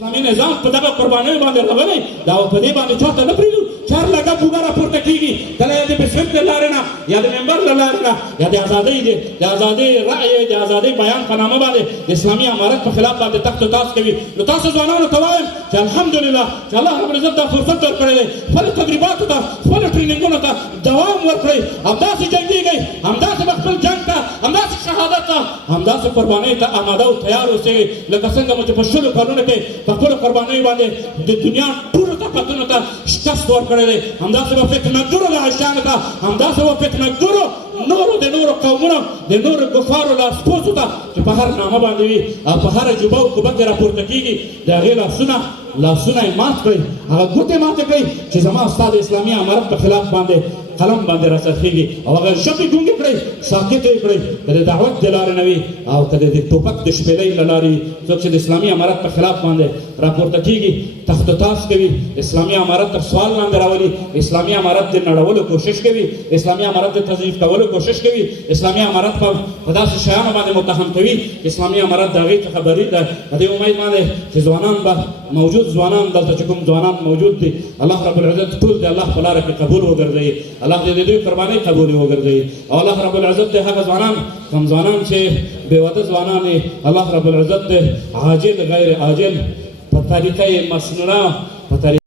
اسلامي نظام په دغه قربانیو باندې راغلی دا په دې باندې چاته نه پرېږدو چار لږه بوډا راپورته کېږي کله یا د بسنت له لارې نه یا د ممبر له لارې نه یا د ازادۍ رأی د ازادۍ بیان په نامه باندې د اسلامي امارت په خلاف باندې تخت و تاس کوي نو تاسو ځوانانو ته وایم چې الحمدلله چې الله رب العزت دا فرصت درکړی دی خپلو تدریباتو ته خپلو ټریننګونو ته دوام ورکړئ همداسې جنګېږئ همداسې به خپل جنګ ته همداسې شهادت ته همداسې قربانیو ته آماده او تیار اوسئ لکه څنګه مو چې په شلو کلونو کې په خپلو قربانیو باندې د دنیا ټولو طاقتونو ته شکست ورکړی دی همداسې به فتنهګرو لهشانو ته همداسې به فتنهګرو نورو د نورو قومونو د نورو کفارو لاسپوڅو ته چې په هر نامه باندې وي او په هره جوبه او کوبه کې راپورته کېږي د هغې لاسونه یې مات کړئ هغه ګوتې ماتې کړئ چې زما ستا د اسلامي امارت په خلاف باندې قلم باندې راڅرخېږي او هغه ژبې ګونګې کړئ ساکتې یې کړئ که د دعوت د لارې نه وي او که د ټوپک د شپېلۍ له لارې وي څوک چې د اسلامي امارت په خلاف باندې راپورته کېږي تخت و تاس کوي اسلامي امارت تر سوال لاندې راولي اسلامي امارت د نړولو کوشش کوي اسلامي امارت د تضعیف کولو کوشش کوي اسلامي امارت په داسې شیانو باندې متهم کوي اسلامي امارت د هغې څخه برید ده په دې امید باندې چې ځوانان به موجود ځوانان دلته چې کوم ځوانان موجود دي الله رب العزت ټول د الله په لاره کې قبول وګرځوي الله دې د دوی قربانۍ قبولې وګرځوي او الله رب العزت د هغه ځوانان کوم ځوانان چې بې واده ځوانان یې الله رب العزت د عاجل غیر عاجل په طریقه مسنونه په طریقه